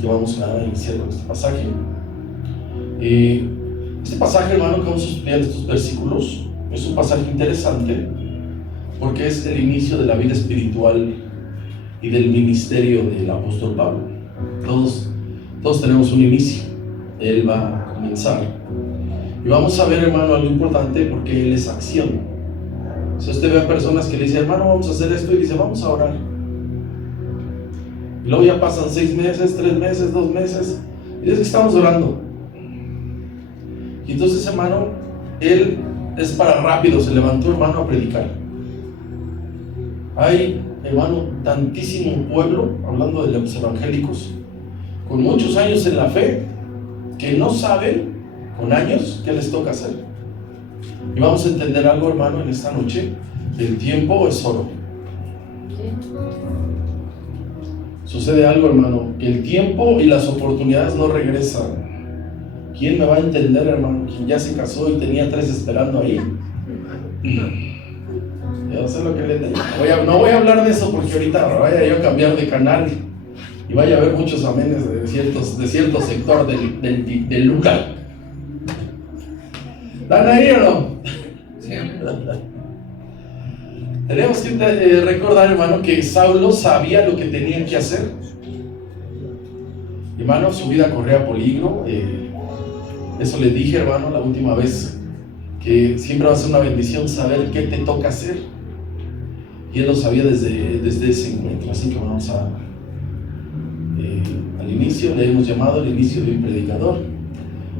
Que vamos a iniciar con este pasaje. Este pasaje, hermano, que vamos a estudiar estos versículos, es un pasaje interesante porque es el inicio de la vida espiritual y del ministerio del apóstol Pablo. Todos tenemos un inicio. Él va a comenzar. Y vamos a ver, hermano, algo importante porque Él es acción. Si usted ve a personas que le dicen, hermano, vamos a hacer esto, y dice, vamos a orar. Y luego ya pasan 6 meses, 3 meses, 2 meses, y dice que estamos orando. Y entonces, hermano, Él es para rápido, se levantó, hermano, a predicar. Hay, hermano, tantísimo pueblo, hablando de los evangélicos, con muchos años en la fe, que no saben, con años, qué les toca hacer. Y vamos a entender algo, hermano, en esta noche. El tiempo es oro. Sucede algo, hermano, que el tiempo y las oportunidades no regresan. ¿Quién me va a entender, hermano? Quien ya se casó y tenía 3 esperando ahí. Yo sé lo que le digo. No voy a hablar de eso porque ahorita vaya yo a cambiar de canal y vaya a haber muchos amenes de cierto sector del lugar. ¿Están ahí o no? Sí. Tenemos que recordar, hermano, que Saulo sabía lo que tenía que hacer. Hermano, su vida corría peligro. Eso le dije, hermano, la última vez, que siempre va a ser una bendición saber qué te toca hacer. Y él lo sabía desde ese encuentro. Así que vamos al inicio, le hemos llamado el inicio de un predicador.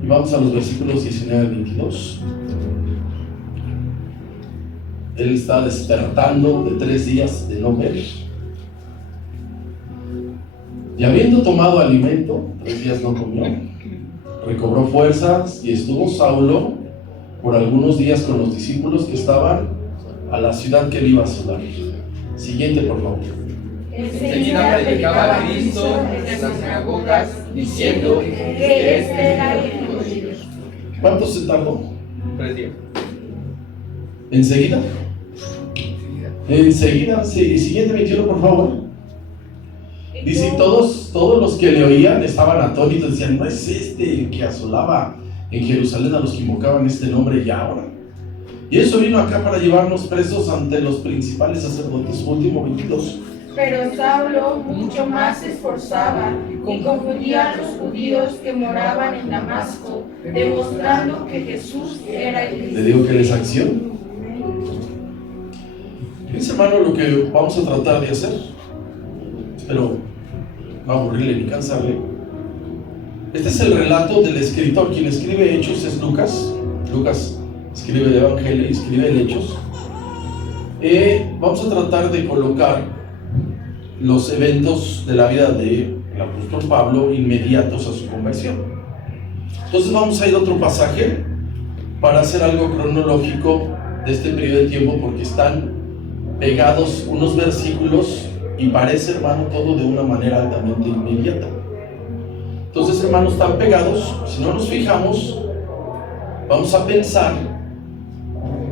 Y vamos a los versículos 19 al 22. Él está despertando de 3 días de no ver. Y habiendo tomado alimento, 3 días no comió, recobró fuerzas y estuvo Saulo por algunos días con los discípulos que estaban a la ciudad que él iba a asolar. Siguiente, por favor. Enseguida predicaba a Cristo en las sinagogas, diciendo que este era el Hijo de Dios. ¿Cuánto se tardó? 3 días. ¿Enseguida? Enseguida, sí. Siguiente 21, por favor. Dice, todos los que le oían estaban atónitos, decían, ¿no es este el que asolaba en Jerusalén a los que invocaban este nombre ya ahora? Y eso vino acá para llevarnos presos ante los principales sacerdotes. Último 22. Pero Saulo mucho más se esforzaba y confundía a los judíos que moraban en Damasco, demostrando que Jesús era el Cristo. Le digo que es acción. Fíjense, hermano, lo que vamos a tratar de hacer. Espero no aburrirle ni cansarle. Este es el relato del escritor. Quien escribe Hechos es Lucas. Lucas escribe el Evangelio y escribe el Hechos. Vamos a tratar de colocar los eventos de la vida del apóstol Pablo inmediatos a su conversión. Entonces vamos a ir a otro pasaje para hacer algo cronológico de este periodo de tiempo, porque están pegados unos versículos y parece, hermano, todo de una manera altamente inmediata. Entonces, hermanos, están pegados. Si no nos fijamos, vamos a pensar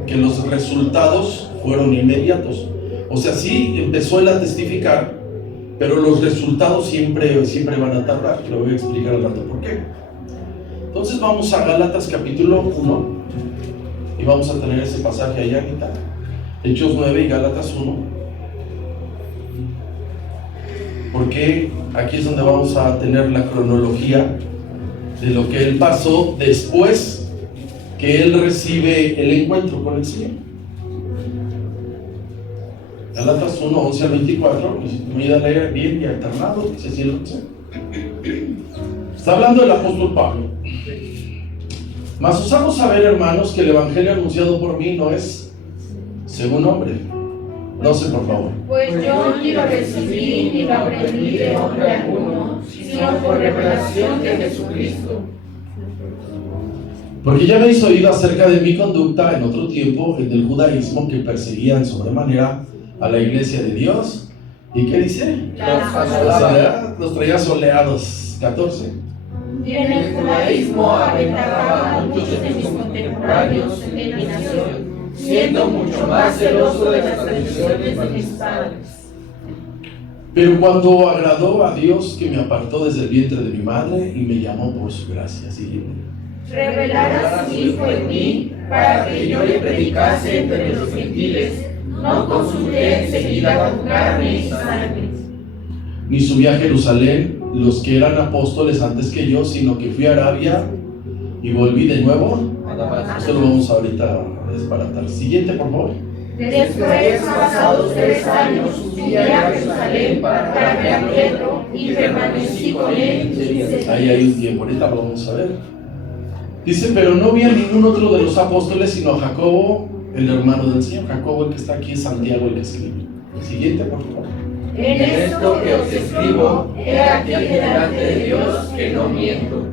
que los resultados fueron inmediatos. O sea, sí empezó él a testificar, pero los resultados siempre van a tardar. Lo voy a explicar al rato por qué. Entonces vamos a Gálatas capítulo 1 y vamos a tener ese pasaje allá en mitad. Hechos 9 y Gálatas 1. Porque aquí es donde vamos a tener la cronología de lo que él pasó después que él recibe el encuentro con el Señor. Gálatas 1, 11 al 24, me voy a leer bien y alternado, dice así el 11. Está hablando el apóstol Pablo. Mas os hago saber, hermanos, que el evangelio anunciado por mí no es según hombre. 12, por favor. Pues yo ni lo recibí ni lo aprendí de hombre alguno, sino por revelación de Jesucristo. Porque ya habéis oído acerca de mi conducta en otro tiempo, el del judaísmo, que perseguían sobremanera a la iglesia de Dios. ¿Y qué dice? Los traía soleados. 14. Y en el judaísmo aventajaba a muchos de mis contemporáneos en mi nación, siendo mucho más celoso de las tradiciones de mis padres. Pero cuando agradó a Dios, que me apartó desde el vientre de mi madre y me llamó por su gracia. Siguiente. Revelar a su Hijo en mí, para que yo le predicase entre los gentiles. No consulté enseguida con carne y sangre, Ni subí a Jerusalén los que eran apóstoles antes que yo, sino que fui a Arabia y volví de nuevo. Esto lo vamos ahorita a desbaratar. Siguiente, por favor. Después, pasados 3 años, subí a Jerusalén para ver a Pedro y permanecí con él 15 días. Ahí hay un tiempo, ahorita lo vamos a ver. Dice, pero no vi a ningún otro de los apóstoles, sino a Jacobo, el hermano del Señor. Jacobo, el que está aquí, es Santiago, el que escribe. Siguiente, por favor. En esto que os escribo, he aquí delante de Dios que no miento.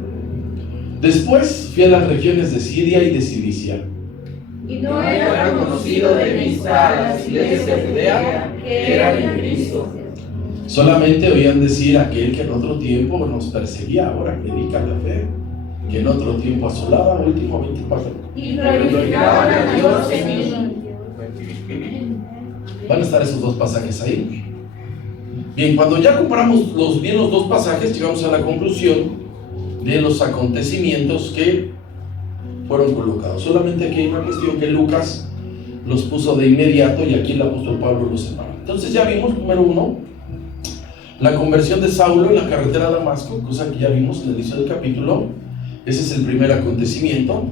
Después fui a las regiones de Siria y de Cilicia. Y no era conocido de vista a las iglesias de Judea que eran en Cristo. Solamente oían decir aquel que en otro tiempo nos perseguía, ahora predica la fe, que en otro tiempo asolaba, último 24. Y glorificaban a Dios en mí. Van a estar esos dos pasajes ahí. Bien, cuando ya comparamos bien los dos pasajes, llegamos a la conclusión de los acontecimientos que fueron colocados. Solamente aquí hay una cuestión que Lucas los puso de inmediato y aquí el apóstol Pablo los separa. Entonces ya vimos, número 1, la conversión de Saulo en la carretera a Damasco, cosa que ya vimos en el inicio del capítulo. Ese es el primer acontecimiento.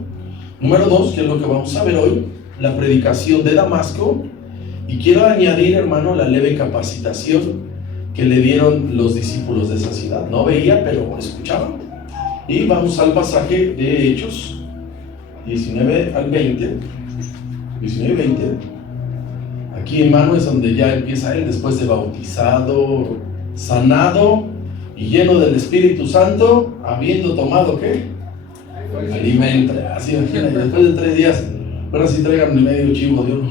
Número 2, que es lo que vamos a ver hoy, la predicación de Damasco. Y quiero añadir, hermano, la leve capacitación que le dieron los discípulos de esa ciudad. No veía, pero escuchaban. Y vamos al pasaje de Hechos 19 al 20. 19 y 20. Aquí, hermano, es donde ya empieza él, después de bautizado, sanado y lleno del Espíritu Santo, habiendo tomado, ¿qué? Alimento. Así, imagínate, después de 3 días, ahora sí traigan medio chivo de uno,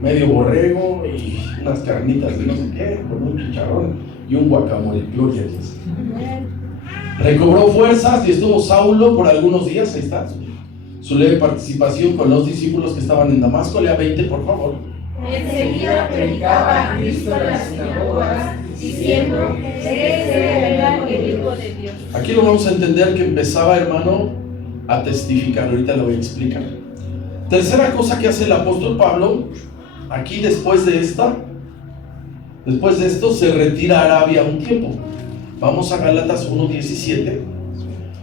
medio borrego y unas carnitas de no sé qué, con un chicharrón y un guacamole. Gloria a Dios. Recobró fuerzas y estuvo Saulo por algunos días. Ahí está su leve participación con los discípulos que estaban en Damasco. Lea 20, por favor. Enseguida predicaba a Cristo en las sinagogas, diciendo que este era el Hijo de Dios. Aquí lo vamos a entender que empezaba, hermano, a testificar. Ahorita lo voy a explicar. Tercera cosa que hace el apóstol Pablo, aquí después de esto, se retira a Arabia un tiempo. Vamos a Gálatas 1:17.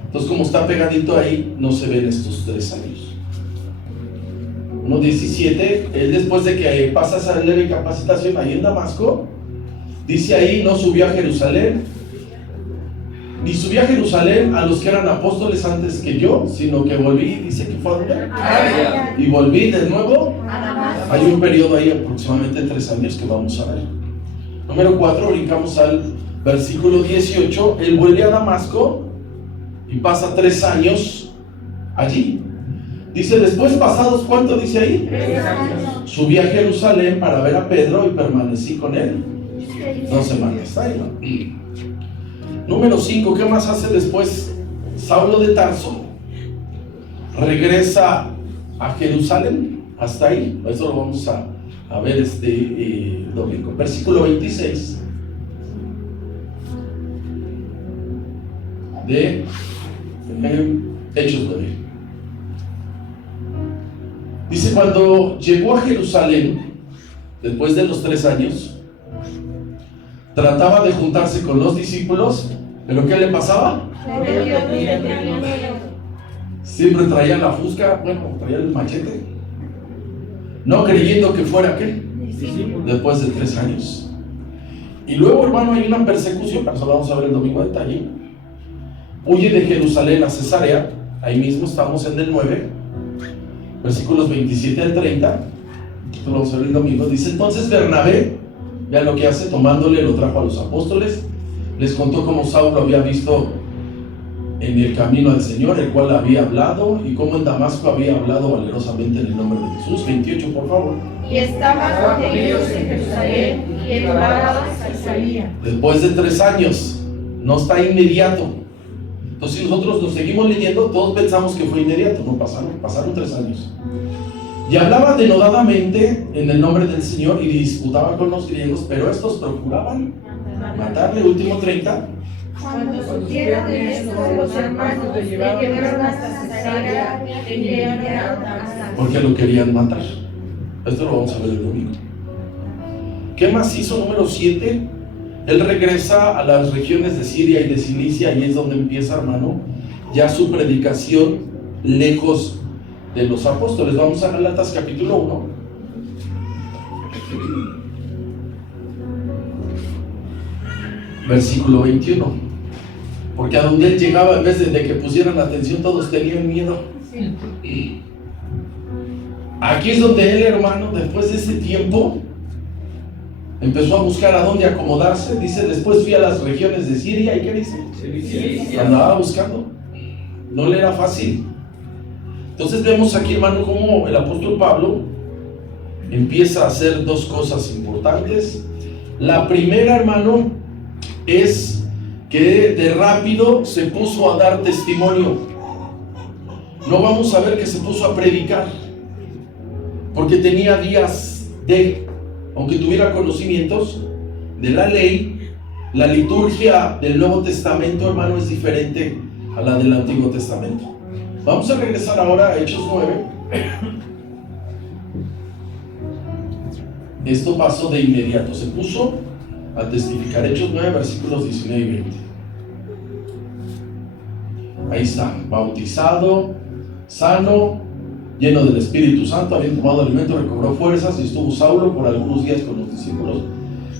Entonces, como está pegadito ahí, no se ven estos 3 años. 1:17, él después de que pasa esa leve capacitación ahí en Damasco, dice ahí, no subió a Jerusalén, ni subí a Jerusalén a los que eran apóstoles antes que yo, sino que volví, dice que fue a dónde? Arabia. Y volví de nuevo. A Damasco. Hay un periodo ahí aproximadamente 3 años que vamos a ver. Número 4, brincamos al versículo 18. Él vuelve a Damasco y pasa 3 años allí. Dice, después pasados, ¿cuánto dice ahí? 3 años. Subí a Jerusalén para ver a Pedro y permanecí con él 2 semanas. Está ahí, ¿no? Número 5, ¿qué más hace después? Saulo de Tarso regresa a Jerusalén. Hasta ahí, eso lo vamos a ver este domingo. Versículo 26 de Hechos 9. Dice, cuando llegó a Jerusalén, después de los 3 años, trataba de juntarse con los discípulos, pero ¿qué le pasaba? Siempre traía la fusca, traía el machete, no creyendo que fuera ¿qué? Después de 3 años. Y luego, hermano, hay una persecución, pero eso lo vamos a ver el domingo en detalle. Huye de Jerusalén a Cesarea, ahí mismo estamos en el 9, versículos 27 al 30, esto lo vamos a ver el domingo. Dice, entonces Bernabé, vean lo que hace, tomándole lo trajo a los apóstoles, les contó cómo Saulo había visto en el camino al Señor, el cual había hablado, y cómo en Damasco había hablado valerosamente en el nombre de Jesús. 28, por favor. Y estaba con ellos en Jerusalén y en Cesarea. Después de 3 años, no está inmediato. Entonces, si nosotros nos seguimos leyendo, todos pensamos que fue inmediato. No pasaron 3 años. Y hablaba denodadamente en el nombre del Señor y disputaba con los griegos, pero estos procuraban matarle. Último 30. Cuando supieron de esto, los hermanos le llevaron hasta Cesarea y le enviaron a Damasco. Porque lo querían matar. Esto lo vamos a ver el domingo. ¿Qué más hizo? Número 7. Él regresa a las regiones de Siria y de Cilicia, y es donde empieza, hermano, ya su predicación lejos de los apóstoles. Vamos a Gálatas capítulo 1. Versículo 21. Porque a donde él llegaba, en vez de que pusieran atención, todos tenían miedo. Aquí es donde él, hermano, después de ese tiempo, empezó a buscar a dónde acomodarse. Dice, después fui a las regiones de Siria. ¿Y qué dice? Andaba buscando. No le era fácil. Entonces vemos aquí, hermano, cómo el apóstol Pablo empieza a hacer dos cosas importantes. La primera, hermano, es que de rápido se puso a dar testimonio. No vamos a ver que se puso a predicar, porque tenía días aunque tuviera conocimientos de la ley, la liturgia del Nuevo Testamento, hermano, es diferente a la del Antiguo Testamento. Vamos a regresar ahora a Hechos 9. Esto pasó de inmediato, se puso a testificar. Hechos 9, versículos 19 y 20. Ahí está, bautizado, sano, lleno del Espíritu Santo, habiendo tomado alimento, recobró fuerzas, y estuvo Saulo por algunos días con los discípulos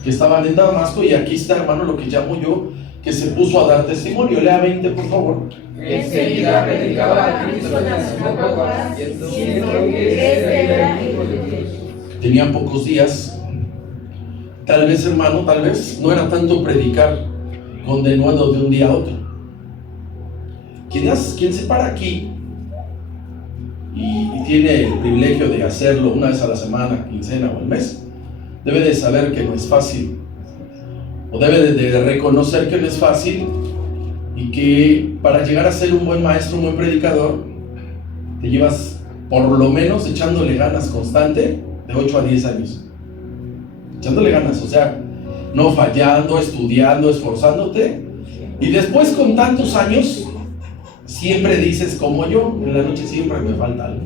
que estaban en Damasco. Y aquí está, hermano, lo que llamo yo, que se puso a dar testimonio. Lea 20, por favor. Enseguida predicaba a Cristo en las sinagogas, diciendo que este era el Hijo de Dios. Tenía pocos días. Tal vez, hermano, tal vez no era tanto predicar con denuedo de un día a otro. Quien se para aquí y tiene el privilegio de hacerlo una vez a la semana, quincena o al mes, debe de saber que no es fácil, o debe de reconocer que no es fácil, y que para llegar a ser un buen maestro, un buen predicador, te llevas por lo menos echándole ganas constante de 8 a 10 años. Echándole ganas, o sea, no fallando, estudiando, esforzándote, y después con tantos años siempre dices, como yo, en la noche siempre me falta algo.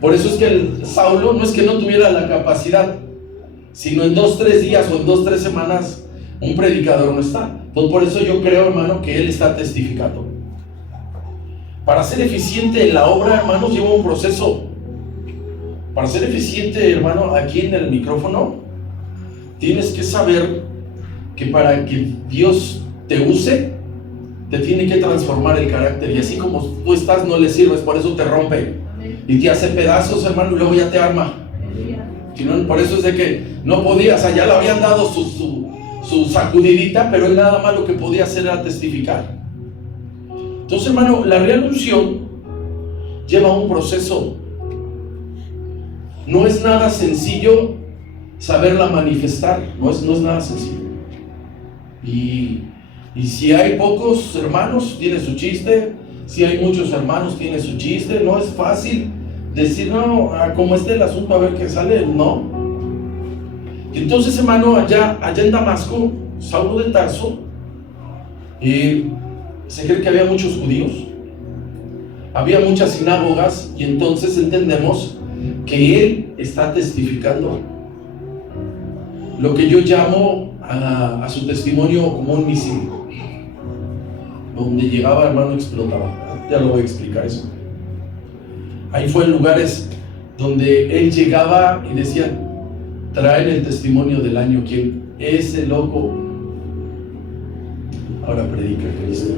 Por eso es que el Saulo no es que no tuviera la capacidad, sino en 2-3 días o en 2-3 semanas un predicador no está. Pues por eso yo creo, hermano, que él está testificando. Para ser eficiente en la obra, hermanos, lleva un proceso. Para ser eficiente, hermano, aquí en el micrófono, tienes que saber que para que Dios te use, te tiene que transformar el carácter. Y así como tú estás, no le sirves, por eso te rompe y te hace pedazos, hermano, y luego ya te arma. Por eso es de que no podía, o sea, ya le habían dado su sacudidita, pero él nada más lo que podía hacer era testificar. Entonces, hermano, la real unción lleva un proceso. No es nada sencillo saberla manifestar, no es nada sencillo. Y si hay pocos hermanos, tiene su chiste. Si hay muchos hermanos, tiene su chiste. No es fácil decir, no, como esté el asunto, a ver qué sale, no. Entonces, hermano, allá en Damasco, Saulo de Tarso, se cree que había muchos judíos, había muchas sinagogas, y entonces entendemos que él está testificando lo que yo llamo a su testimonio como un misil. Donde llegaba, hermano, explotaba. Ya lo voy a explicar eso. Ahí fue en lugares donde él llegaba y decía, traen el testimonio del año, ¿quién? Ese loco ahora predica Cristo.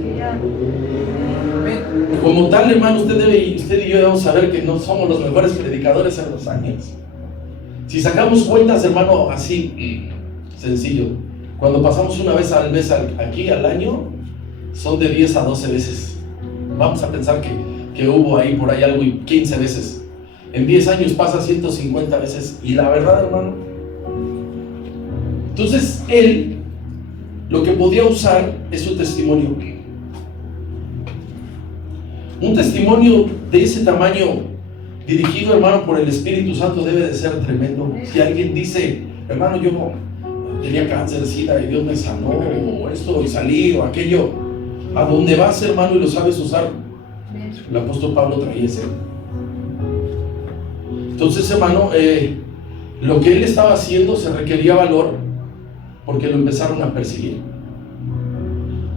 Como tal, hermano, usted y yo debemos saber que no somos los mejores predicadores en los años. Si sacamos cuentas, hermano, así sencillo, cuando pasamos una vez al mes aquí al año, son de 10 a 12 veces. Vamos a pensar que hubo ahí por ahí algo, y 15 veces. En 10 años pasa 150 veces. Y la verdad, hermano, entonces él lo que podía usar es su testimonio. Un testimonio de ese tamaño dirigido, hermano, por el Espíritu Santo, debe de ser tremendo. Si alguien dice, hermano, yo tenía cáncer, sida, y Dios me sanó, o esto, y salí, o aquello, a donde vas, hermano, y lo sabes usar, el apóstol Pablo traía ese. Entonces, hermano, lo que él estaba haciendo se requería valor, porque lo empezaron a perseguir.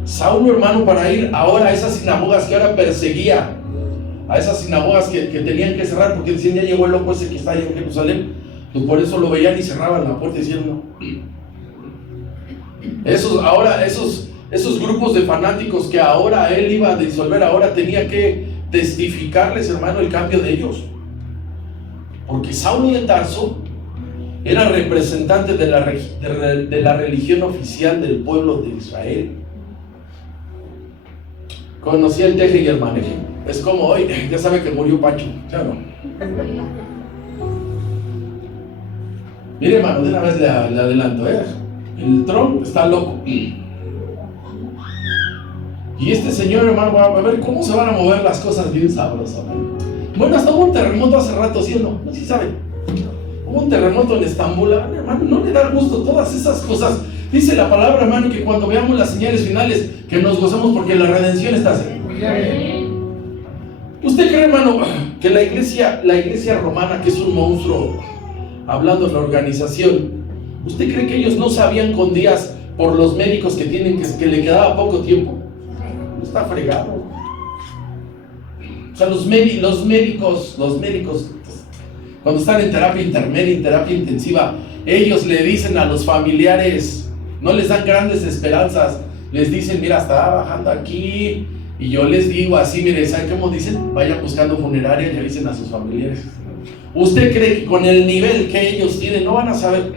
Saulo, hermano, para ir ahora a esas sinagogas que ahora perseguía, a esas sinagogas que tenían que cerrar, porque decían, ya llegó el loco ese que está ahí en Jerusalén, pues por eso lo veían y cerraban la puerta y decían, no. Esos grupos de fanáticos que ahora él iba a disolver, ahora tenía que testificarles, hermano, el cambio de ellos. Porque Saulo de Tarso era representante de la religión oficial del pueblo de Israel. Conocía el teje y el maneje. Es como hoy, ya sabe que murió Pacho, ¿ya no? Mire, hermano, de una vez le adelanto, el Trump está loco. Y este señor, hermano, va a ver cómo se van a mover las cosas bien sabrosas. Bueno, hasta hubo un terremoto hace rato, ¿sí o no? No sé si saben. Hubo un terremoto en Estambul, hermano, no le da gusto todas esas cosas. Dice la palabra, hermano, que cuando veamos las señales finales, que nos gozamos porque la redención está cerca. ¿Usted cree, hermano, que la iglesia romana, que es un monstruo, hablando de la organización, ¿usted cree que ellos no sabían con días por los médicos que le quedaba poco tiempo? No está fregado. O sea, los médicos, cuando están en terapia intermedia, en terapia intensiva, ellos le dicen a los familiares, no les dan grandes esperanzas, les dicen, mira, está bajando aquí, y yo les digo así, mire, ¿saben cómo dicen? Vayan buscando funeraria y avisen a sus familiares. ¿Usted cree que con el nivel que ellos tienen no van a saber?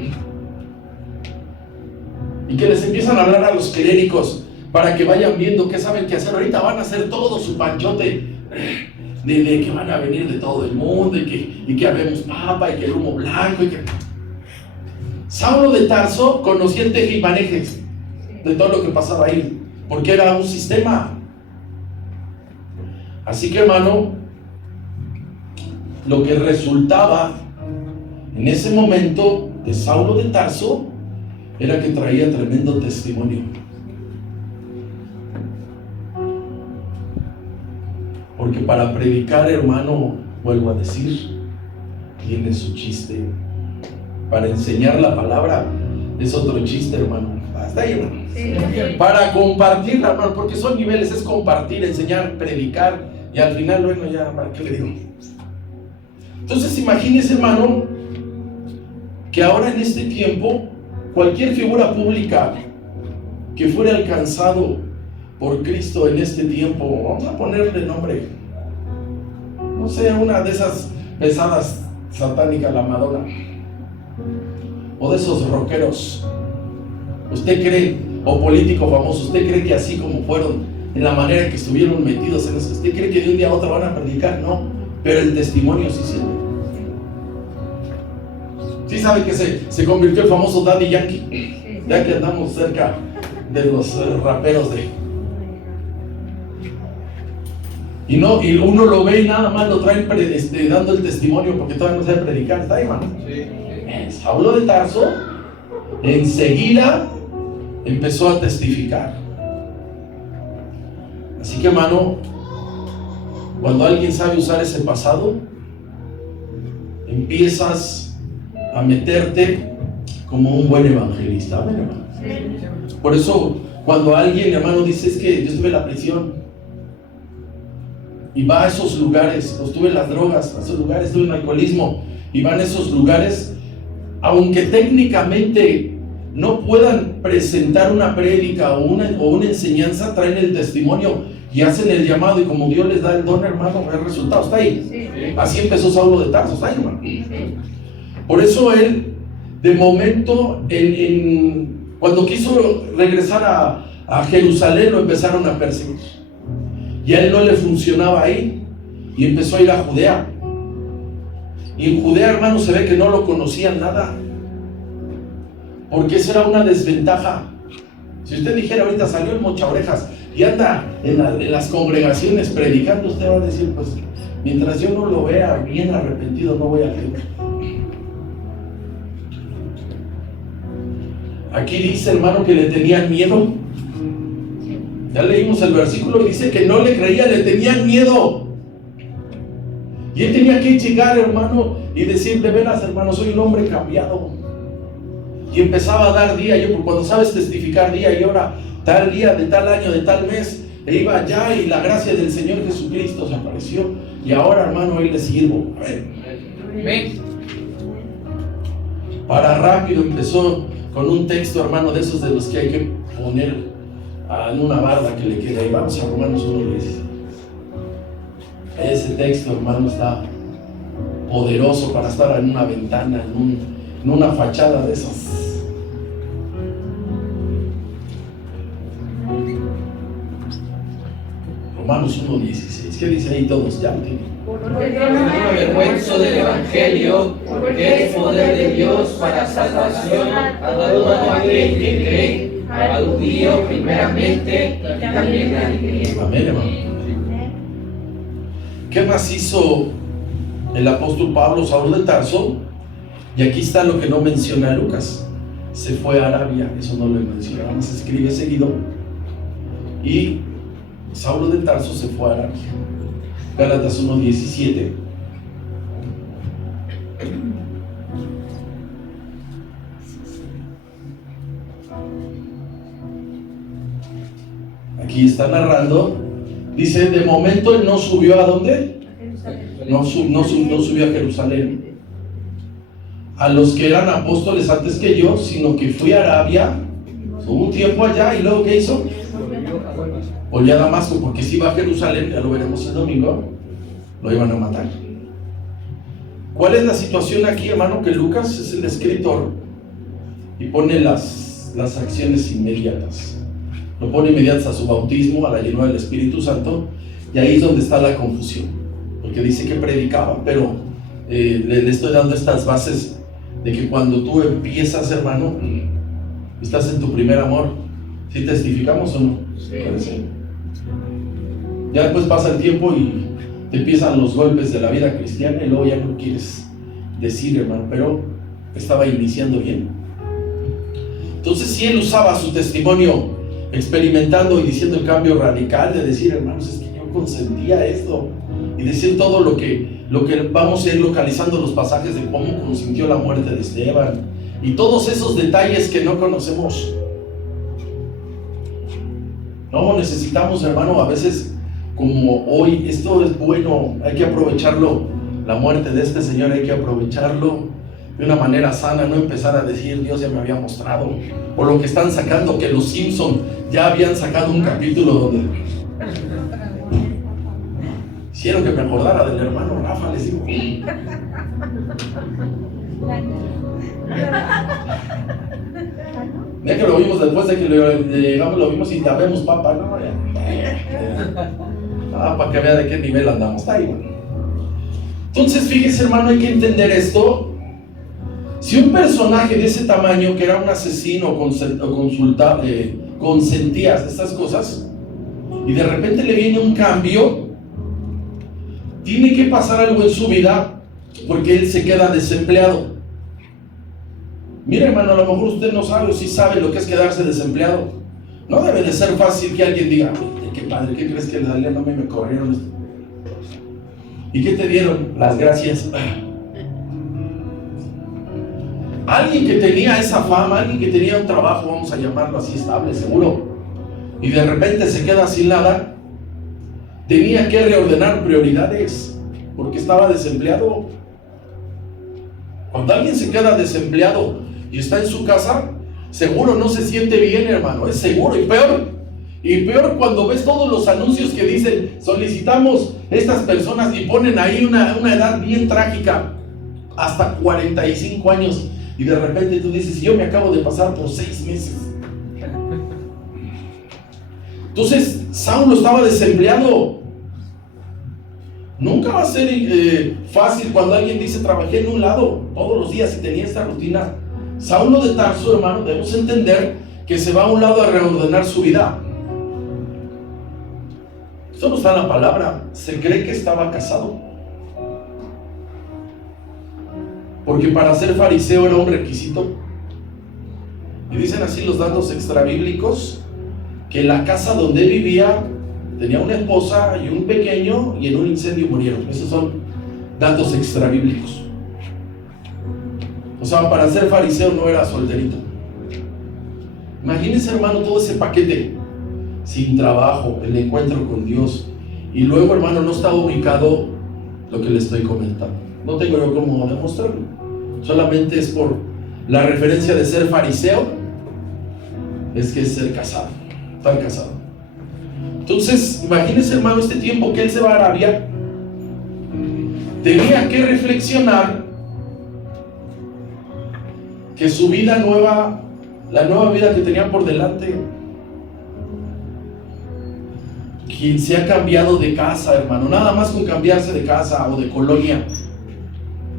Y que les empiezan a hablar a los clérigos para que vayan viendo qué saben qué hacer. Ahorita van a hacer todo su panchote de que van a venir de todo el mundo y que habemos papa y que el humo blanco y que... Saulo de Tarso conocía el teje y maneje de todo lo que pasaba ahí, porque era un sistema. Así que, hermano, lo que resultaba en ese momento de Saulo de Tarso era que traía tremendo testimonio. Porque para predicar, hermano, vuelvo a decir, tiene su chiste. Para enseñar la palabra es otro chiste, hermano. Hasta ahí, hermano. Sí. Para compartirla, hermano, porque son niveles, es compartir, enseñar, predicar, y al final, bueno, ya, ¿para qué le digo? Entonces, imagínese, hermano, que ahora en este tiempo, cualquier figura pública que fuera alcanzado por Cristo en este tiempo, vamos a ponerle nombre, no sé, una de esas pesadas satánicas, la Madonna, o de esos rockeros, ¿usted cree, o político famoso, usted cree que así como fueron, en la manera que estuvieron metidos en eso, usted cree que de un día a otro van a predicar? No, pero el testimonio sí sirve. Sí sabe que se convirtió el famoso Daddy Yankee, ya que andamos cerca de los raperos de... Y uno lo ve y nada más lo traen dando el testimonio porque todavía no sabe predicar. ¿Está ahí, hermano? Sí. Saulo de Tarso enseguida empezó a testificar. Así que, hermano, cuando alguien sabe usar ese pasado, empiezas a meterte como un buen evangelista. Amén, hermano. Sí. Por eso, cuando alguien, hermano, dice, es que yo estuve en la prisión y va a esos lugares, o estuve en las drogas, a esos lugares, estuve en el alcoholismo, y van a esos lugares, aunque técnicamente no puedan presentar una prédica o una enseñanza, traen el testimonio y hacen el llamado, y como Dios les da el don, hermano, el resultado está ahí. Sí. Así empezó Saulo de Tarso, está ahí, hermano. Sí. Por eso él, de momento, cuando quiso regresar a Jerusalén, lo empezaron a perseguir. Y a él no le funcionaba ahí, y empezó a ir a Judea. Y en Judea, hermano, se ve que no lo conocían nada, porque esa era una desventaja. Si usted dijera ahorita salió el mochaorejas y anda en las congregaciones predicando, usted va a decir, pues Mientras yo no lo vea bien arrepentido, no voy a creer. Aquí dice, hermano, que le tenían miedo. Ya leímos el versículo y dice que no le creía, le tenían miedo. Y él tenía que llegar, hermano, y decir, de veras, hermano, soy un hombre cambiado. Y empezaba a dar día, yo, cuando sabes testificar día y hora, tal día, de tal año, de tal mes, e iba allá y la gracia del Señor Jesucristo se apareció. Y ahora, hermano, hoy le sirvo. Amén. Para rápido empezó con un texto, hermano, de esos de los que hay que poner en una barda que le queda. Y vamos a Romanos 1:16. Ese texto, hermano, está poderoso para estar en una ventana, en una fachada de esas. Romanos 1:16. ¿Qué dice ahí todos? Ya lo tienen. Porque yo No me avergüenzo del Evangelio, porque es poder de Dios para salvación a todo aquel que cree, al judío primeramente y también al griego. Amén, hermano. ¿Qué más hizo el apóstol Pablo? Saulo de Tarso. Y aquí está lo que no menciona Lucas. Se fue a Arabia, eso no lo menciona, nada más se escribe seguido. Y Saulo de Tarso se fue a Arabia. Gálatas 1:17. Aquí está narrando. Dice, de momento él no subió ¿a dónde? No subió a Jerusalén, a los que eran apóstoles antes que yo, sino que fui a Arabia, hubo un tiempo allá y luego ¿qué hizo? Volvió a Damasco, porque si iba a Jerusalén, ya lo veremos el domingo, lo iban a matar. ¿Cuál es la situación aquí, hermano? Que Lucas es el escritor y pone las acciones inmediatas. Lo pone inmediatas a su bautismo, a la llenura del Espíritu Santo, y ahí es donde está la confusión, porque dice que predicaba, pero le estoy dando estas bases de que cuando tú empiezas, hermano, estás en tu primer amor. ¿Sí testificamos o no? Sí. Ya después pasa el tiempo y te empiezan los golpes de la vida cristiana y luego ya no quieres decir, hermano, pero estaba iniciando bien. Entonces, si él usaba su testimonio experimentando y diciendo el cambio radical de decir, hermanos, es que yo consentía esto, y decir todo lo que vamos a ir localizando los pasajes de cómo consintió la muerte de Esteban y todos esos detalles que no conocemos. No necesitamos, hermano, a veces como hoy, esto es bueno, hay que aprovecharlo, la muerte de este señor hay que aprovecharlo de una manera sana, no empezar a decir, Dios ya me había mostrado, o lo que están sacando, que los Simpson ya habían sacado un capítulo donde hicieron que me acordara del hermano Rafa, les digo. Ya que lo vimos después de que llegamos, lo vimos y ya vemos papa, ¿no? Para que vea de qué nivel andamos, está igual. Entonces, fíjese, hermano, hay que entender esto. Si un personaje de ese tamaño, que era un asesino, consentía estas cosas, y de repente le viene un cambio, tiene que pasar algo en su vida, porque él se queda desempleado. Mire, hermano, a lo mejor usted no sabe o sí sabe lo que es quedarse desempleado. No debe de ser fácil que alguien diga, qué padre, ¿qué crees que le salieron? No me corrieron esto. ¿Y qué te dieron? Las gracias. Alguien que tenía esa fama, alguien que tenía un trabajo, vamos a llamarlo así, estable, seguro, y de repente se queda sin nada, tenía que reordenar prioridades, porque estaba desempleado. Cuando alguien se queda desempleado y está en su casa, seguro no se siente bien, hermano, es seguro, y peor cuando ves todos los anuncios que dicen, solicitamos estas personas, y ponen ahí una edad bien trágica, hasta 45 años, y de repente tú dices, yo me acabo de pasar por 6 meses. Entonces, Saulo estaba desempleado. Nunca va a ser fácil cuando alguien dice, trabajé en un lado todos los días y tenía esta rutina. Saulo de Tarso, hermano, debemos entender que se va a un lado a reordenar su vida. Esto no está en la palabra. Se cree que estaba casado. porque para ser fariseo era un requisito. Y dicen así los datos extrabíblicos, que la casa donde vivía tenía una esposa y un pequeño, y en un incendio murieron. Esos son datos extrabíblicos. O sea, para ser fariseo no era solterito. Imagínense, hermano, todo ese paquete, sin trabajo, el encuentro con Dios, y luego, hermano, no estaba ubicado lo que le estoy comentando. No tengo yo cómo demostrarlo, solamente es por la referencia de ser fariseo, es que es ser casado, estar casado. Entonces, imagínense, hermano, este tiempo que él se va a Arabia, tenía que reflexionar que su vida nueva, la nueva vida que tenía por delante, quien se ha cambiado de casa, hermano, nada más con cambiarse de casa o de colonia,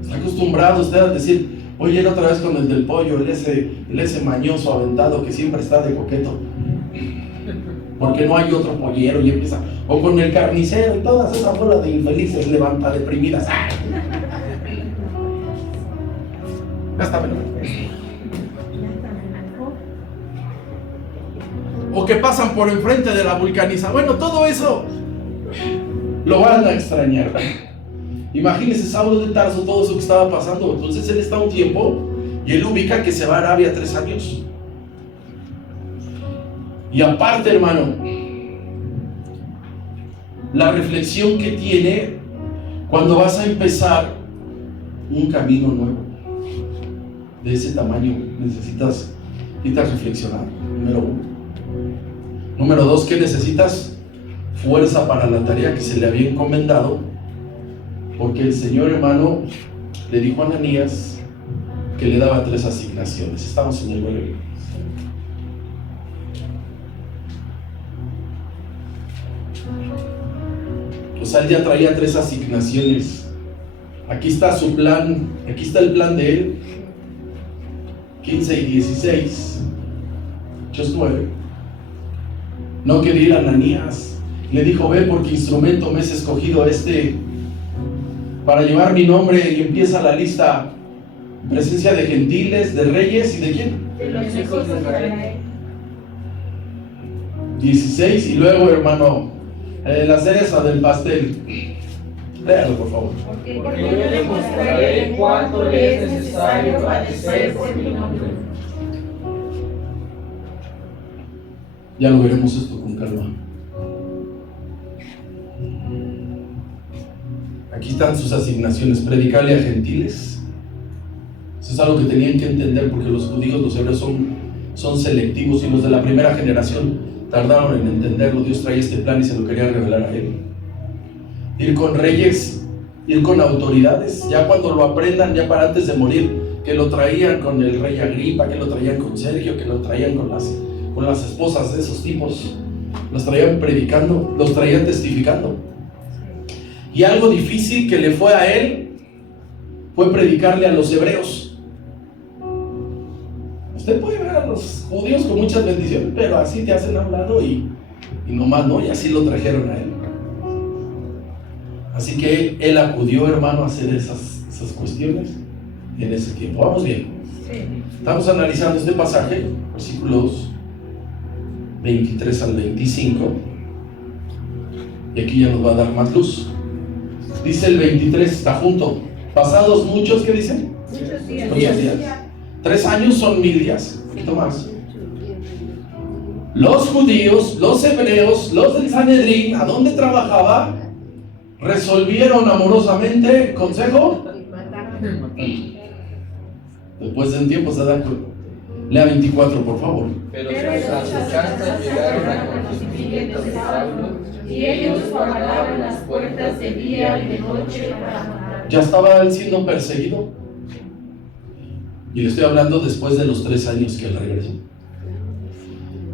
está acostumbrado usted a decir, oye, era otra vez con el del pollo, el ese mañoso aventado que siempre está de coqueto, porque no hay otro pollero, y empieza, o con el carnicero y todas esas bolas de infelices levanta deprimidas. Ya está, o que pasan por enfrente de la vulcaniza. Bueno, todo eso lo van a extrañar. Imagínense Saulo de Tarso, todo eso que estaba pasando. Entonces él está un tiempo y él ubica que se va a Arabia 3 años. Y aparte, hermano, la reflexión que tiene cuando vas a empezar un camino nuevo de ese tamaño, necesitas reflexionar, número 1. Número 2, ¿qué necesitas? Fuerza para la tarea que se le había encomendado, porque el Señor, hermano, le dijo a Ananías que le daba 3 asignaciones. Estamos en el vuelo. O sea, él ya traía 3 asignaciones. Aquí está su plan, aquí está el plan de él. 15 y 16, Hechos 9. No quería ir a Ananías. Le dijo, ve, porque instrumento me es escogido para llevar mi nombre. Y empieza la lista: presencia de gentiles, de reyes y de quién? De los hijos de Israel. 16, y luego, hermano, la cereza del pastel. Léalo, por favor. Porque yo le mostraré cuánto le es necesario padecer por mi nombre. Ya lo veremos esto con calma. Aquí están sus asignaciones: predicarle a gentiles. Eso es algo que tenían que entender, porque los judíos, los hebreos son selectivos, y los de la primera generación tardaron en entenderlo. Dios traía este plan y se lo quería revelar a él. Ir con reyes, ir con autoridades, ya cuando lo aprendan, ya para antes de morir, que lo traían con el rey Agripa, que lo traían con Sergio, que lo traían con las esposas de esos tipos, los traían predicando, los traían testificando. Y algo difícil que le fue a él fue predicarle a los hebreos. Usted puede ver a los judíos con muchas bendiciones, pero así te hacen a un lado y nomás no, y así lo trajeron a él. Así que él acudió, hermano, a hacer esas cuestiones en ese tiempo. Vamos bien. Estamos analizando este pasaje, versículos 23 al 25, y aquí ya nos va a dar más luz. Dice el 23, está junto. Pasados muchos, ¿qué dicen? Muchos días. Muchos días. 3 años son 1000 días, un poquito más. Los judíos, los hebreos, los del Sanedrín, ¿a dónde trabajaba? Resolvieron amorosamente, consejo. Después de un tiempo se dan cuenta. Lea 24, por favor. Pero sus asechanzas llegaron al conocimiento de Saulo, y ellos guardaban las puertas de día y de noche para matar. Ya estaba él siendo perseguido. Y le estoy hablando después de los 3 años que él regresó.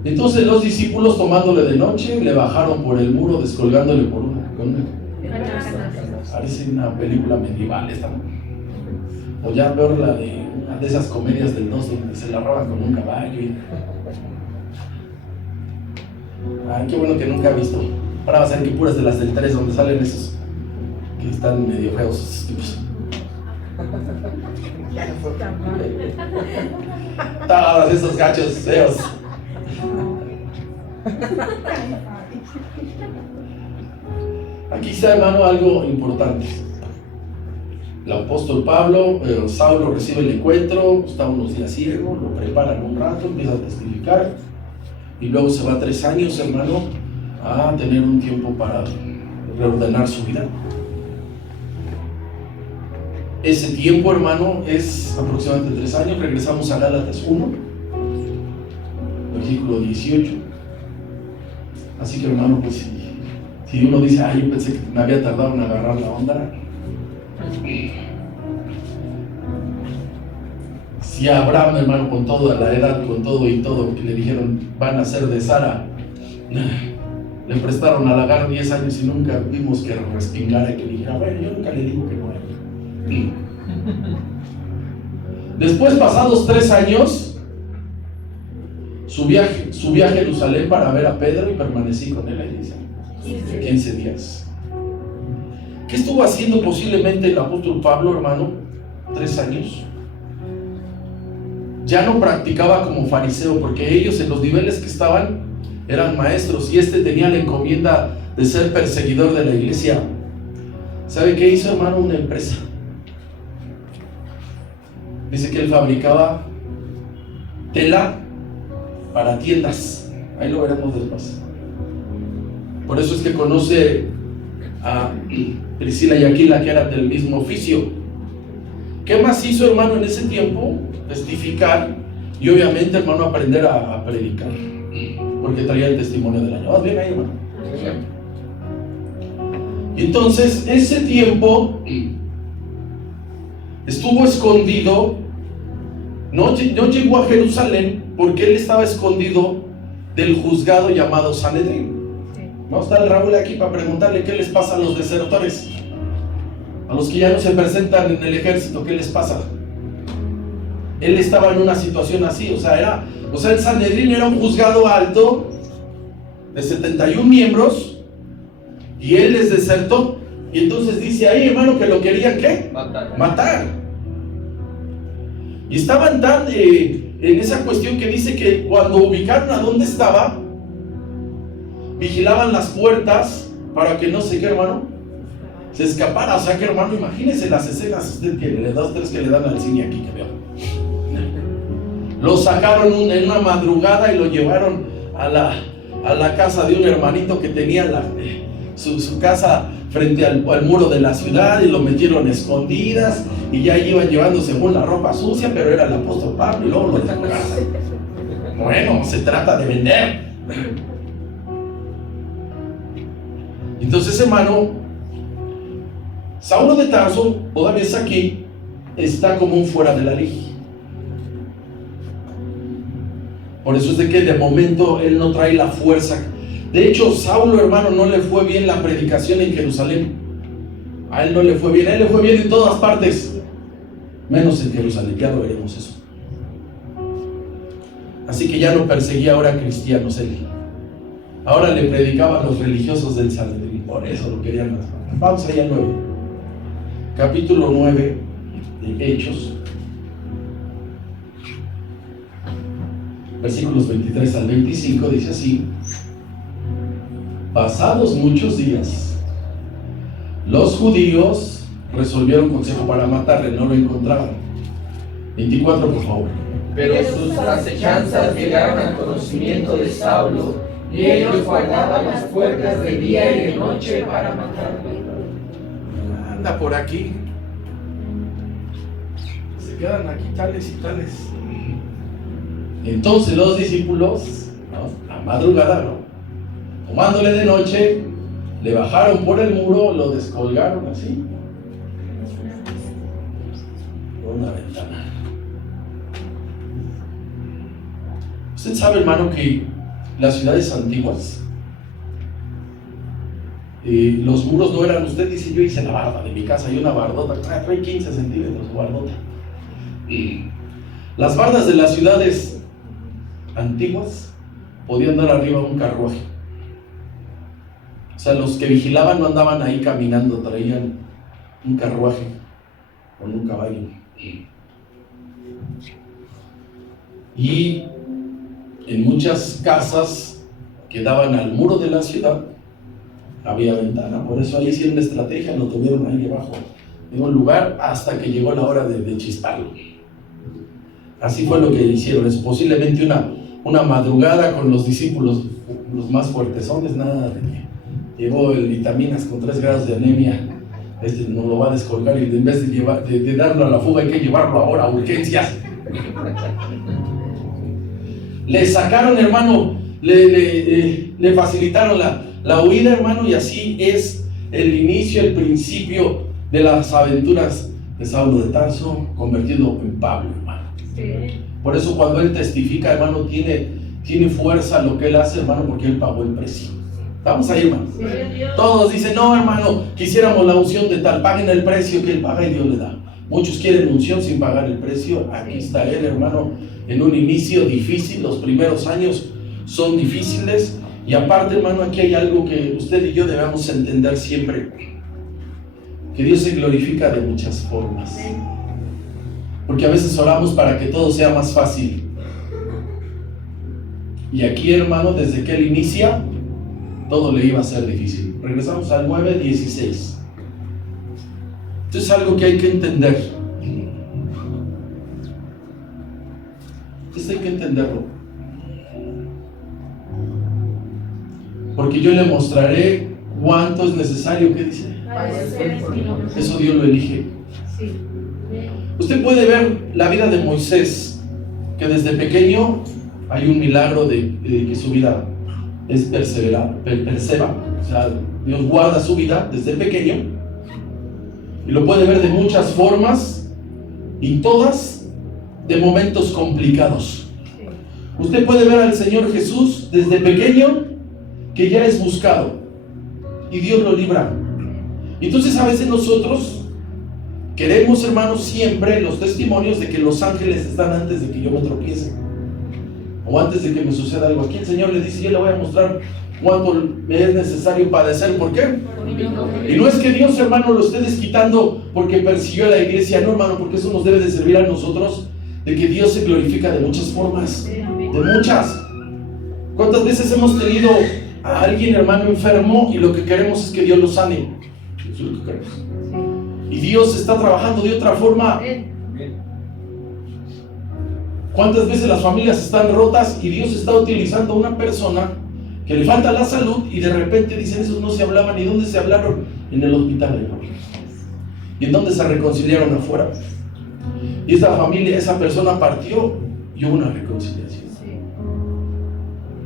Entonces los discípulos, tomándole de noche, le bajaron por el muro, descolgándole por una. Parece una película medieval esta. O ya peor, una de esas comedias del 2 donde se la roban con un caballo. Ay, qué bueno que nunca he visto. Ahora va a ser que puras de las del 3 donde salen esos que están medio feos, esos tipos. Todos esos gachos feos. Aquí está, hermano, algo importante. El apóstol Pablo, Saulo recibe el encuentro, está unos días ciego, lo preparan un rato, empieza a testificar y luego se va 3 años, hermano, a tener un tiempo para reordenar su vida. Ese tiempo, hermano, es aproximadamente 3 años. Regresamos a Gálatas 1, versículo 18. Así que, hermano, pues si uno dice, yo pensé que me había tardado en agarrar la onda. Si a Abraham, hermano, con toda la edad, con todo y todo, que le dijeron, van a ser de Sara, le prestaron a Agar 10 años y nunca vimos que respingara y que dijera, bueno, yo nunca le digo que no. Después, pasados 3 años, subí a Jerusalén para ver a Pedro y permanecí con él ahí, 15 días. ¿Qué estuvo haciendo posiblemente el apóstol Pablo, hermano? 3 años. Ya no practicaba como fariseo, porque ellos en los niveles que estaban eran maestros y tenía la encomienda de ser perseguidor de la iglesia. ¿Sabe qué hizo, hermano? Una empresa. Dice que él fabricaba tela para tiendas. Ahí lo veremos después. Por eso es que conoce a Priscila y Aquila, que eran del mismo oficio. ¿Qué más hizo, hermano, en ese tiempo? Testificar y obviamente, hermano, aprender a predicar, porque traía el testimonio del año. ¿Vas bien ahí, hermano? Y entonces, ese tiempo estuvo escondido, no llegó a Jerusalén porque él estaba escondido del juzgado llamado Sanedrín. Vamos a estar el Raúl aquí para preguntarle qué les pasa a los desertores, a los que ya no se presentan en el ejército, ¿qué les pasa? Él estaba en una situación así, o sea, el Sanedrín era un juzgado alto de 71 miembros y él les desertó. Y entonces dice ahí, hermano, que lo querían ¿qué? Matar. Y estaban tan en esa cuestión que dice que cuando ubicaron a dónde estaba, vigilaban las puertas para que no sé qué, hermano, se escapara. O sea que, hermano, imagínese las escenas usted que le da 3 que le dan al cine aquí que veo. Lo sacaron en una madrugada y lo llevaron a la casa de un hermanito que tenía su casa frente al muro de la ciudad, y lo metieron escondidas y ya iban llevando según la ropa sucia, pero era el apóstol Pablo y luego lo dejaron. Bueno, se trata de vender. Entonces, hermano, Saulo de Tarso, todavía está aquí, está como un fuera de la ley. Por eso es de que de momento él no trae la fuerza. De hecho, Saulo, hermano, no le fue bien la predicación en Jerusalén. A él no le fue bien, a él le fue bien en todas partes, menos en Jerusalén. Ya lo veremos eso. Así que ya no perseguía ahora a cristianos él. Ahora le predicaba a los religiosos del Sanedrín. Por eso lo querían más. Vamos allá al 9. Capítulo 9 de Hechos. Versículos 23 al 25 dice así: pasados muchos días, los judíos resolvieron consejo para matarle, no lo encontraban. 24, por favor. Pero sus acechanzas llegaron al conocimiento de Saulo, y ellos guardaban las puertas de día y de noche para matarlo. Anda por aquí. Se quedan aquí tales y tales. Entonces los discípulos, ¿no?, a madrugada, ¿no?, tomándole de noche, le bajaron por el muro, lo descolgaron así por una ventana. Usted sabe, hermano, que las ciudades antiguas, los muros no eran, usted dice, yo hice la barda de mi casa, hay una bardota, trae 15 centímetros de bardota. Las bardas de las ciudades antiguas podían dar arriba un carruaje. O sea, los que vigilaban no andaban ahí caminando, traían un carruaje con un caballo. Y en muchas casas que daban al muro de la ciudad había ventana, por eso ahí hicieron una estrategia, lo tuvieron ahí debajo de un lugar hasta que llegó la hora de chisparlo. Así fue lo que hicieron. Es posiblemente una madrugada con los discípulos, los más fuertesones, nada de que llegó el vitaminas con 3 grados de anemia, no lo va a descolgar, y en vez de darlo a la fuga hay que llevarlo ahora a urgencias. Le sacaron, hermano, le facilitaron la huida, hermano, y así es el inicio, el principio de las aventuras de Saulo de Tarso, convertido en Pablo, hermano. Sí. Por eso cuando él testifica, hermano, tiene fuerza lo que él hace, hermano, porque él pagó el precio. Estamos ahí, hermano. Sí. Todos dicen, no, hermano, quisiéramos la unción de tal, paguen el precio que él paga y Dios le da. Muchos quieren unción sin pagar el precio. Aquí está él, hermano, en un inicio difícil. Los primeros años son difíciles. Y aparte, hermano, aquí hay algo que usted y yo debemos entender siempre: que Dios se glorifica de muchas formas. Porque a veces oramos para que todo sea más fácil. Y aquí, hermano, desde que él inicia, todo le iba a ser difícil. Regresamos al 9:16. Esto es algo que hay que entender. Esto hay que entenderlo. Porque yo le mostraré cuánto es necesario. ¿Qué dice? Eso Dios lo elige. Usted puede ver la vida de Moisés, que desde pequeño hay un milagro de que su vida es persevera. O sea, Dios guarda su vida desde pequeño. Y lo puede ver de muchas formas, y todas de momentos complicados. Usted puede ver al Señor Jesús desde pequeño, que ya es buscado, y Dios lo libra. Entonces a veces nosotros queremos, hermanos, siempre los testimonios de que los ángeles están antes de que yo me tropiece, o antes de que me suceda algo. Aquí el Señor le dice, yo le voy a mostrar cuánto me es necesario padecer. ¿Por qué? Y no es que Dios, hermano, lo esté desquitando porque persiguió a la iglesia, no, hermano, porque eso nos debe de servir a nosotros, de que Dios se glorifica de muchas formas, de muchas. ¿Cuántas veces hemos tenido a alguien, hermano, enfermo, y lo que queremos es que Dios lo sane? Eso es lo que queremos. Y Dios está trabajando de otra forma. ¿Cuántas veces las familias están rotas y Dios está utilizando a una persona que le falta la salud, y de repente dicen, esos no se hablaban? ¿Y dónde se hablaron? En el hospital, hermano. ¿Y en dónde se reconciliaron? Afuera. Y esa familia, esa persona partió y hubo una reconciliación.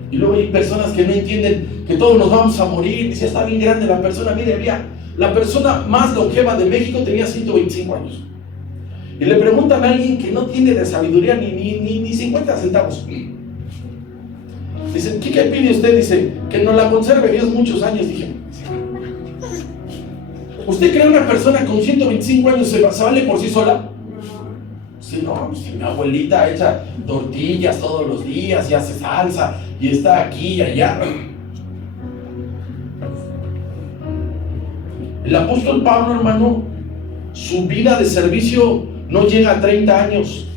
Y luego hay personas que no entienden que todos nos vamos a morir. Dice, está bien grande la persona. Mire, había la persona más longeva de México, tenía 125 años. Y le preguntan a alguien que no tiene de sabiduría ni 50 centavos. Dicen, ¿qué pide usted? Dice, que nos la conserve Dios muchos años. Dije, ¿usted cree una persona con 125 años se vale por sí sola? Sí, no, pues mi abuelita echa tortillas todos los días y hace salsa y está aquí y allá. El apóstol Pablo, hermano, su vida de servicio no llega a 30 años.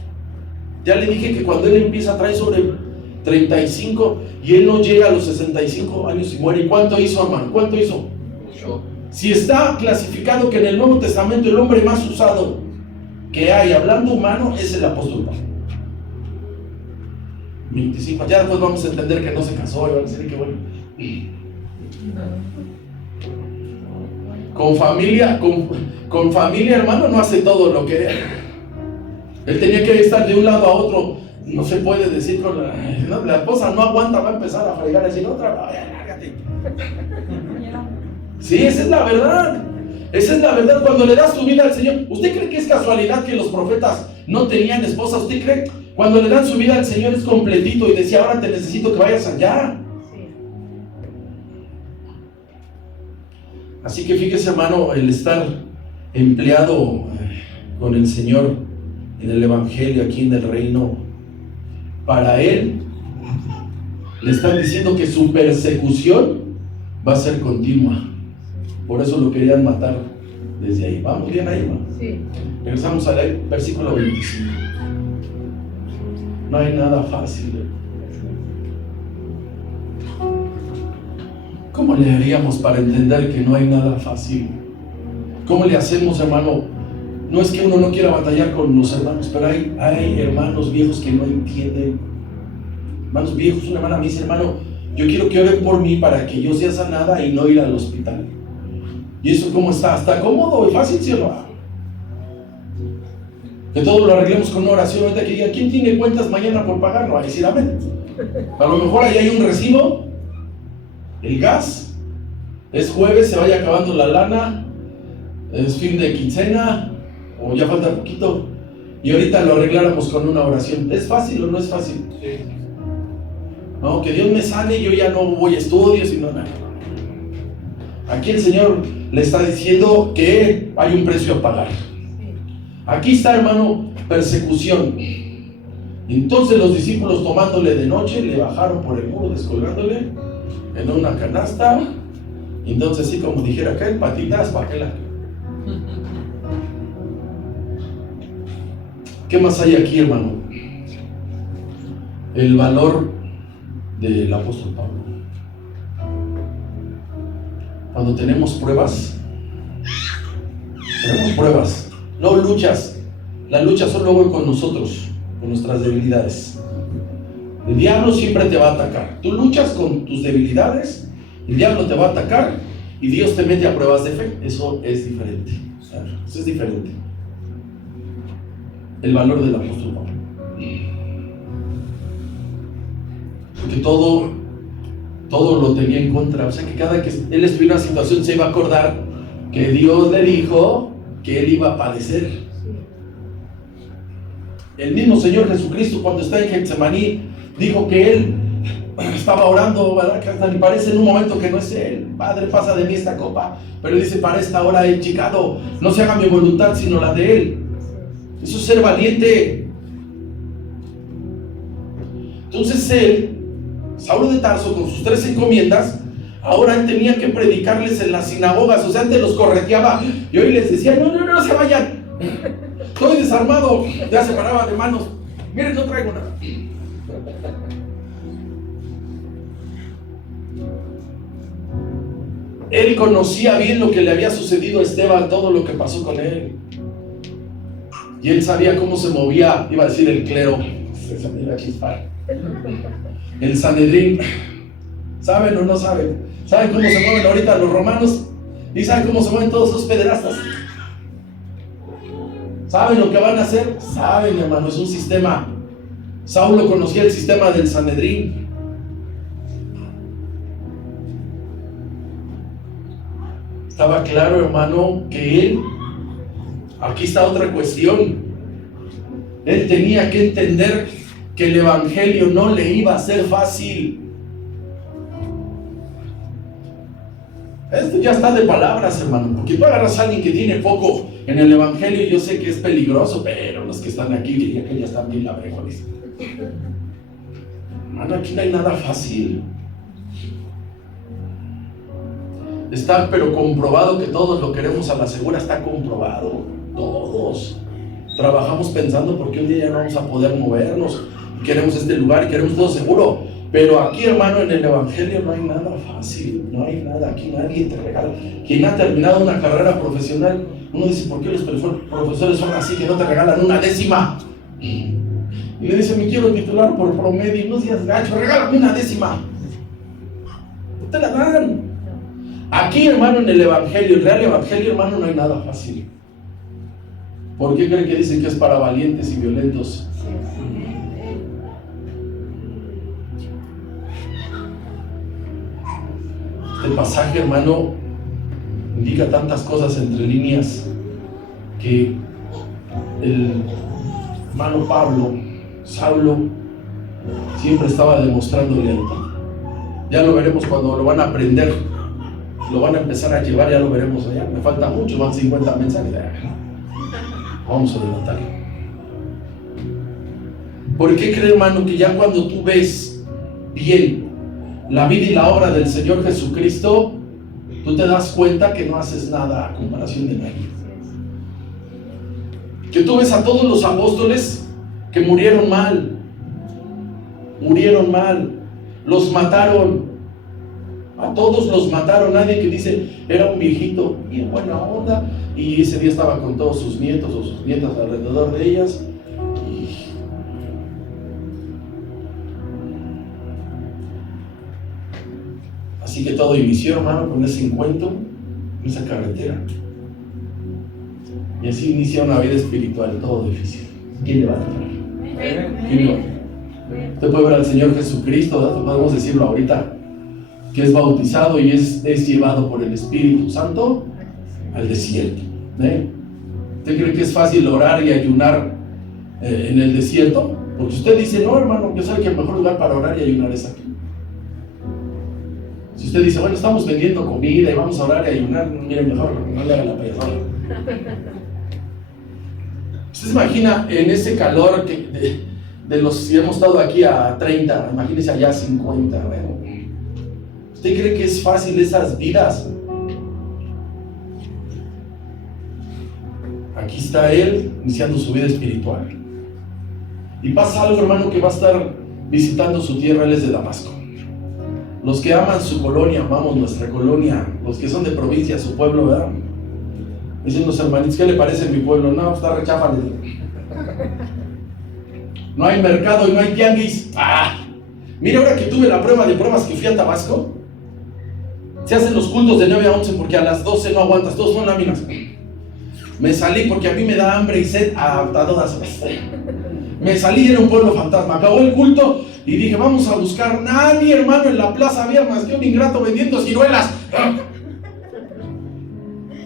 Ya le dije que cuando él empieza trae sobre 35, y él no llega a los 65 años y muere. ¿Y cuánto hizo, hermano? ¿Cuánto hizo? Si está clasificado que en el Nuevo Testamento el hombre más usado que hay, hablando humano, es el apóstol Pablo. 25, ya después vamos a entender que no se casó y van a decir que bueno. Con familia, hermano, no hace todo lo que él tenía que estar de un lado a otro. No se puede decir con la esposa no aguanta, va a empezar a fregar, decir otra, lárgate. Sí, esa es la verdad. Esa es la verdad. Cuando le das tu vida al Señor, ¿usted cree que es casualidad que los profetas no tenían esposa? ¿Usted cree? Cuando le dan su vida al Señor es completito, y decía, ahora te necesito que vayas allá. Así que fíjese, hermano, el estar empleado con el Señor en el Evangelio, aquí en el reino, para él le están diciendo que su persecución va a ser continua. Por eso lo querían matar desde ahí. ¿Vamos bien ahí, hermano? Sí. Regresamos al versículo 25. No hay nada fácil. ¿Cómo le haríamos para entender que no hay nada fácil? ¿Cómo le hacemos, hermano? No es que uno no quiera batallar con los hermanos, pero hay hermanos viejos que no entienden. Hermanos viejos, una hermana me dice, hermano, yo quiero que oren por mí para que yo sea sanada y no ir al hospital. ¿Y eso cómo está? ¿Está cómodo y fácil, sí o no? Que todo lo arreglemos con una oración. Ahorita que diga, ¿quién tiene cuentas mañana por pagar? No va a decir amén. A lo mejor ahí hay un recibo, el gas, es jueves, se vaya acabando la lana, es fin de quincena, o ya falta poquito, y ahorita lo arregláramos con una oración. ¿Es fácil o no es fácil? Sí. No, que Dios me sane, yo ya no voy a estudios, sino nada. Aquí el Señor le está diciendo que hay un precio a pagar. Aquí está, hermano, persecución. Entonces los discípulos, tomándole de noche, le bajaron por el muro, descolgándole en una canasta. Entonces, sí, como dijera aquel, patitas para aquel. ¿Qué más hay aquí, hermano? El valor del apóstol Pablo. Cuando tenemos pruebas, no luchas. La lucha solo va con nosotros, con nuestras debilidades. El diablo siempre te va a atacar. Tú luchas con tus debilidades, el diablo te va a atacar y Dios te mete a pruebas de fe. Eso es diferente. Eso es diferente. El valor del apóstol Pablo. Porque todo lo tenía en contra. O sea que cada que él estuviera en una situación se iba a acordar que Dios le dijo que él iba a padecer. El mismo Señor Jesucristo, cuando está en Getsemaní, dijo que él estaba orando, ¿verdad? Que hasta le parece en un momento que no es él. Padre, pasa de mí esta copa. Pero él dice, para esta hora he llegado. No se haga mi voluntad, sino la de él. Eso es ser valiente. Entonces él, Saulo de Tarso, con sus 3 encomiendas, ahora él tenía que predicarles en las sinagogas. O sea, antes los correteaba y hoy les decía, no se vayan, estoy desarmado. Ya se paraba de manos, miren, no traigo nada. Él conocía bien lo que le había sucedido a Esteban, todo lo que pasó con él. Y él sabía cómo se movía, iba a decir el clero, se me iba a chispar. El Sanedrín. ¿Saben o no saben? ¿Saben cómo se mueven ahorita los romanos? ¿Y saben cómo se mueven todos esos pederastas? ¿Saben lo que van a hacer? Saben, hermano, es un sistema. Saulo conocía el sistema del Sanedrín. Estaba claro, hermano, que él, aquí está otra cuestión, él tenía que entender que el evangelio no le iba a ser fácil. Esto ya está de palabras, hermano, porque tú agarras a alguien que tiene poco en el evangelio y yo sé que es peligroso, pero los que están aquí dirían que ya están bien labrejones. Hermano, aquí no hay nada fácil. Está pero comprobado que todos lo queremos a la segura, está comprobado. Todos trabajamos pensando porque un día ya no vamos a poder movernos. Queremos este lugar y queremos todo seguro. Pero aquí, hermano, en el evangelio no hay nada fácil. No hay nada. Aquí nadie te regala. Quien ha terminado una carrera profesional, uno dice, ¿por qué los profesores son así que no te regalan una décima? Y le dice, me quiero titular por promedio. No seas gacho, regálame una décima. No te la dan. Aquí, hermano, en el evangelio, el real evangelio, hermano, no hay nada fácil. ¿Por qué creen que dicen que es para valientes y violentos? Este pasaje, hermano, indica tantas cosas entre líneas que el hermano Pablo, Saulo, siempre estaba demostrando lealtad. Ya lo veremos cuando lo van a aprender, lo van a empezar a llevar, ya lo veremos allá. Me falta mucho, van 50 mensajes. Vamos a levantar. ¿Por qué cree, hermano, que ya cuando tú ves bien la vida y la obra del Señor Jesucristo, tú te das cuenta que no haces nada a comparación de nadie? Que tú ves a todos los apóstoles que murieron mal, murieron mal, los mataron. A todos los mataron. Nadie que dice, era un viejito bien buena onda y ese día estaba con todos sus nietos o sus nietas alrededor de ellas. Así que todo inició, hermano, con ese encuentro, en esa carretera. Y así inicia una vida espiritual, todo difícil. ¿Quién le va a entrar? ¿Quién le va a entrar? Usted puede ver al Señor Jesucristo, ¿verdad? Podemos decirlo ahorita, que es bautizado y es llevado por el Espíritu Santo al desierto. ¿Usted cree que es fácil orar y ayunar en el desierto? Porque usted dice, no, hermano, yo sé que el mejor lugar para orar y ayunar es aquí. Si usted dice, bueno, estamos vendiendo comida y vamos a orar y ayunar, mire, mejor no le haga la payasada. ¿Usted se imagina en ese calor que de los, si hemos estado aquí a 30, imagínese allá a 50, bueno? ¿Usted cree que es fácil esas vidas? Aquí está él iniciando su vida espiritual. Y pasa algo, hermano, que va a estar visitando su tierra. Él es de Damasco. Los que aman su colonia, amamos nuestra colonia. Los que son de provincia, su pueblo, ¿verdad? Dicen los hermanitos, ¿qué le parece mi pueblo? No, está rechafa. No hay mercado y no hay tianguis. Mira, ahora que tuve la prueba de pruebas que fui a Tabasco, se hacen los cultos de 9 a 11 porque a las 12 no aguantas, todos son láminas. Me salí porque a mí me da hambre y sed a todas horas. Me salí, era un pueblo fantasma. Acabó el culto y dije, vamos a buscar. Nadie, hermano, en la plaza había más que un ingrato vendiendo ciruelas.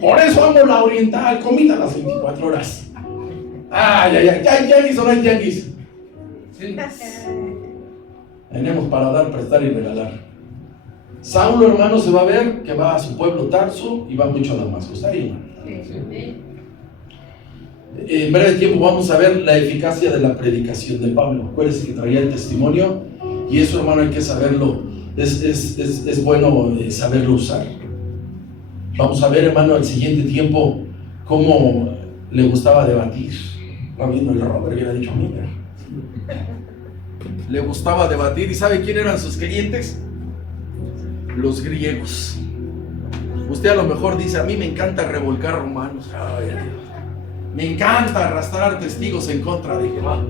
Por eso amo la oriental, comida a las 24 horas. Ay, ¿hay tianguis o no hay tianguis? Sí. Tenemos para dar, prestar y regalar. Saulo, hermano, se va a ver que va a su pueblo Tarso y va mucho a Damasco. ¿Está ahí, hermano? Sí. En breve tiempo vamos a ver la eficacia de la predicación de Pablo. Acuérdense que traía el testimonio y eso, hermano, hay que saberlo. Es bueno saberlo usar. Vamos a ver, hermano, el siguiente tiempo cómo le gustaba debatir. Va viendo el Robert, hubiera dicho a mí. Le gustaba debatir. ¿Y sabe quién eran sus clientes? Los griegos. Usted a lo mejor dice, a mí me encanta revolcar romanos. Ay, Dios. Me encanta arrastrar testigos en contra de Jehová.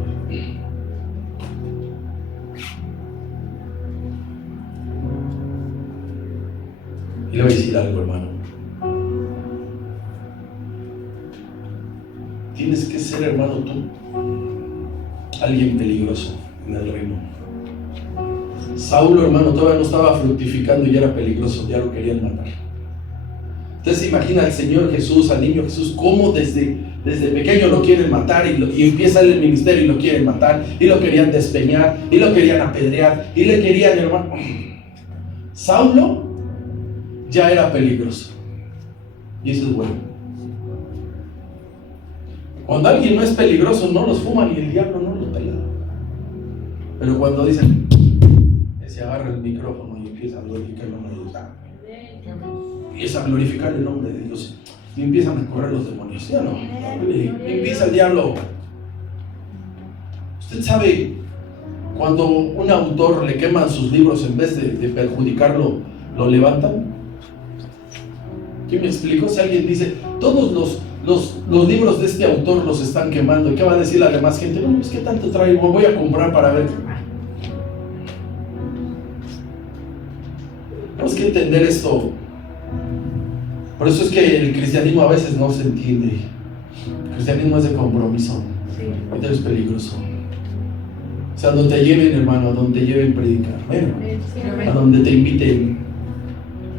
Y le voy a decir algo, hermano. Tienes que ser, hermano, tú alguien peligroso en el reino. Saulo, hermano, todavía no estaba fructificando y ya era peligroso, ya lo querían matar. Usted se imagina al Señor Jesús, al niño Jesús, cómo desde pequeño lo quieren matar y empieza el ministerio y lo quieren matar y lo querían despeñar y lo querían apedrear y le querían, hermano. Saulo ya era peligroso y eso es bueno. Cuando alguien no es peligroso no los fuma ni el diablo no los pela. Pero cuando dicen, se agarra el micrófono y empieza a glorificar el nombre de Dios, empieza a glorificar el nombre de Dios y empiezan a correr los demonios. ¿Sí o no? Y empieza el diablo. Usted sabe, cuando un autor le queman sus libros, en vez de perjudicarlo, lo levantan. ¿Qué me explico? Si alguien dice, todos los libros de este autor los están quemando, ¿qué va a decir la demás gente? No, pues ¿qué tanto traigo? Voy a comprar para ver. Tenemos que entender esto. Por eso es que el cristianismo a veces no se entiende. El cristianismo es de compromiso. Sí. Es peligroso. O sea, donde te lleven, hermano, a donde te lleven predicar. Bueno, a donde te inviten.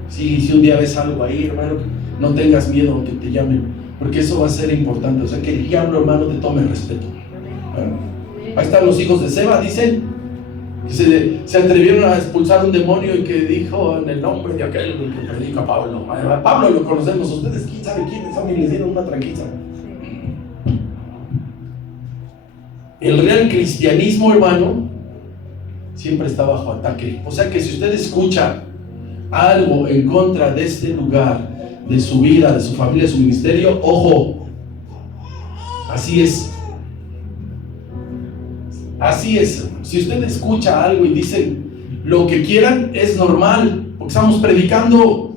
Si un día ves algo ahí, hermano, no tengas miedo que te llamen, porque eso va a ser importante. O sea, que el diablo, hermano, te tome respeto. Bueno, ahí están los hijos de Seba, dicen que se atrevieron a expulsar un demonio y que dijo en el nombre de aquel que predica Pablo. A Pablo lo conocemos, ustedes quién sabe quiénes son y les dieron una tranquila. El real cristianismo, hermano, siempre está bajo ataque. O sea que si usted escucha algo en contra de este lugar, de su vida, de su familia, de su ministerio, ojo, así es. Así es. Si usted escucha algo y dice lo que quieran, es normal, porque estamos predicando.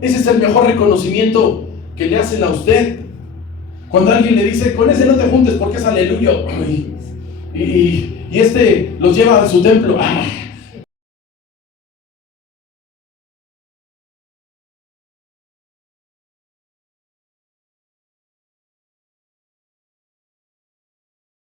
Ese es el mejor reconocimiento que le hacen a usted. Cuando alguien le dice, con ese no te juntes porque es aleluya. Y este los lleva a su templo.